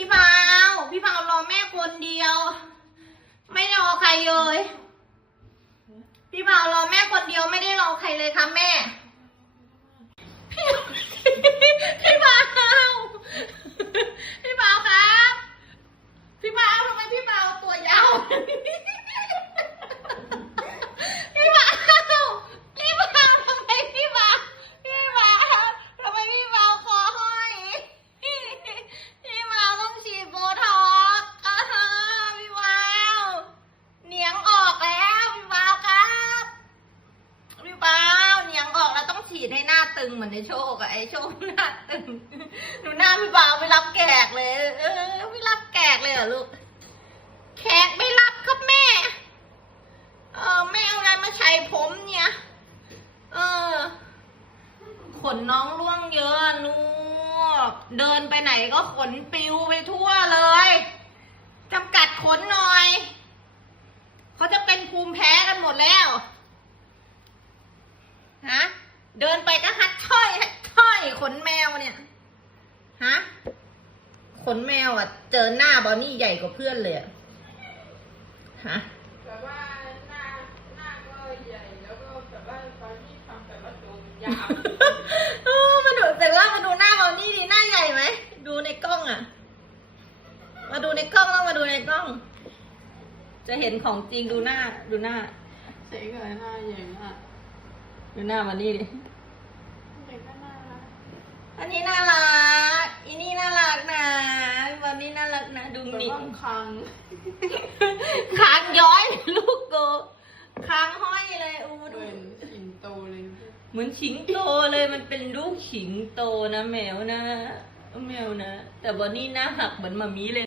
พี่เผาพี่เผารอแม่คนเดียว ไม่รอใครเลย พี่เผารอแม่คนเดียวไม่ได้รอใครเลยค่ะแม่ พี่พี่เผาพี่เผาครับ พี่เผาทำไมพี่เผาตัวยาว พี่เผาพี่เผาทำไมพี่เผาพี่เผาทำไมพี่เผาคอห้อย พี่เผาต้องฉีดโบท็อกซ์อ่าฮะพี่เผาเหนียงออกแล้วพี่เผาครับ พี่เปาเหนียงออกแล้วต้อง ฉีดให้หน้าตึงเหมือนในโชคอะไอโชคหน้าตึง หนูหน้าพี่เปาไม่รับแขกเลย เออไม่รับแขกเลยเหรอลูก แขกไม่รับครับแม่ เออแม่เอาอะไรมาใช้ผมเนี่ย เออ ขนน้องร่วงเยอะนูกเดินไปไหนก็ขนปิวไปทั่วเลยจำกัดขนหน่อย เขาจะเป็นภูมิแพ้กันหมดแล้ว เดินไปก็ฮัดถ้อยฮัดถ้อยขนแมวเนี่ย ฮะ ขนแมวอะ เจอหน้าบอนนี่ใหญ่กว่าเพื่อนเลยอะฮะแต่ว่าหน้าหน้าก็ใหญ่แล้วก็แต่ว่าตอนที่ทำแต่ละตัวยาวเออมาดูแต่ว่ามาดูหน้าบอนนี่ดีหน้าใหญ่ไหม ดูในกล้องอะ มาดูในกล้องต้องมาดูในกล้อง จะเห็นของจริงดูหน้าดูหน้าเจ๊กับหน้าใหญ่มาก ดูหน้าบอนนี่ดิ เด็กก็น่ารักอันนี้น่ารักอีนี่น่ารักนะวันนี้น่ารักนะดูแต่นี่ว่าคังคางย้อยลูกโกคางห้อยเลยอูดูเป็นสิงโตเลยเหมือนฉิงโตเลยมันเป็นลูกฉิงโตนะแมวนะ แมวนะ แต่บอนนี่หน้าหักเหมือนมามีเลย